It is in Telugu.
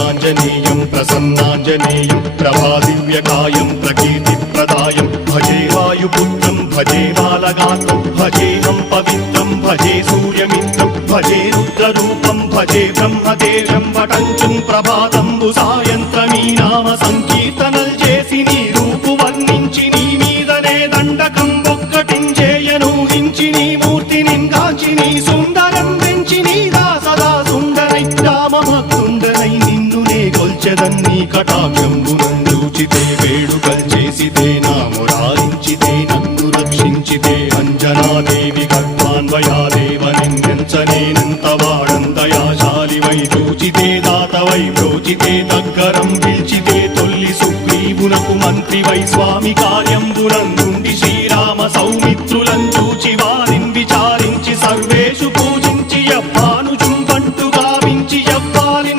ఆంజనేయం ప్రసన్నాంజనేయం ప్రభాదివ్యకాయం ప్రకీర్తిప్రదాయం భజే వాయుపుత్రం భజే బాలగాత్రం భజేహం పవిత్రం భజే సూర్యమిత్రం భజే రుద్రరూపం భజే బ్రహ్మదేవం వటంచుం ప్రభాతంబు సాయంత్రమీ నామ సంకీర్తనల్ చేసి నీ రూపు వర్ణించి నీ మీదనే దండకం ఒక్కటించేయనూహించి నీ మూర్తిని గాంచి నీ సుందరం పెంచి నీ దాసదా సుందరై రామభక్తుండనై నిన్నునే గొల్చెదన్నీ కటాక్షంబునందూచితే వేడుకల్ చేసితే నా మురారించితే నన్ను రక్షించితే అంజనాదేవి గర్భాన్వయాదేవ నిన్నెంచనేనంత వాడందయాశాలివై చూచితే దాతవై బ్రోచితే దగ్గరం పిల్చితే తొల్లి సుగ్రీవునకు మంత్రివై స్వామి కార్య